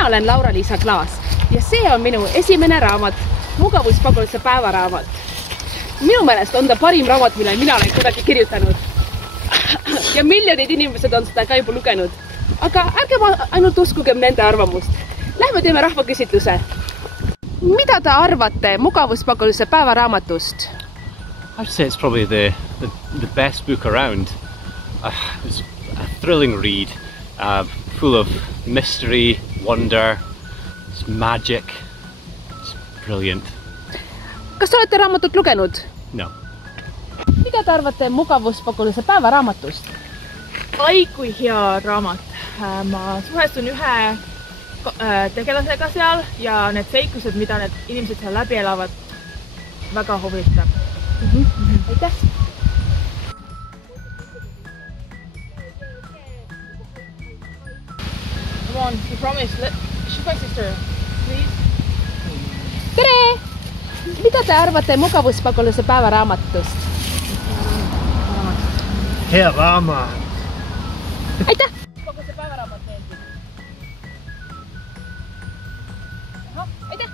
Mina olen Laura-Liisa Klaas ja see on minu esimene raamat, Mugavuspagulase päevaraamat. Minu meelest on ta parim raamat, mille mina olen kunagi kirjutanud. Ja miljonid inimesed on seda ka juba lugenud. Aga ärge ainult uskugem nende arvamust. Lähme teeme rahvaküsitluse. Mida te arvate Mugavuspagulase päevaraamatust? I'd say it's probably the best book around. It's a thrilling read, full of mystery, wonder, it's magic, it's brilliant. Kas te olete raamatut lugenud? No. Mida te arvate Mugavuspagulase päevaraamatust? Ai kui hea raamat. Ma suhestun ühe tegelasega seal ja need seiklused, mida need inimesed seal läbi elavad, väga huvitav. Aitäh! Come on, you promise. Shoot my sister, please. Tere! Mida te arvate Mugavuspagulase päevaraamatust? Hea raamat! Aitäh! Pagulase päevaraamat meeldib. Aitäh!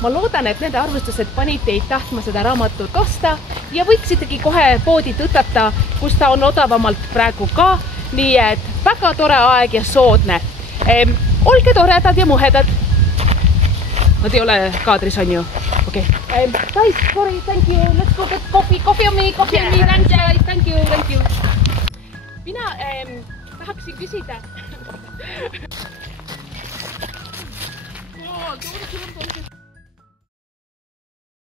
Ma loodan, et nende arvustused panid teid tahtma seda raamatut osta ja võiksitegi kohe poodi tõtata, kus ta on odavamalt praegu ka. Nii et väga tore aeg ja soodne. Olge toredad ja muhedad. Nad ei ole kaadris, on ju? Okay. Guys, sorry, thank you. Let's go get coffee. Coffee on me, coffee on me. Thanks, guys. Thank you, thank you. Mina tahaksin küsida.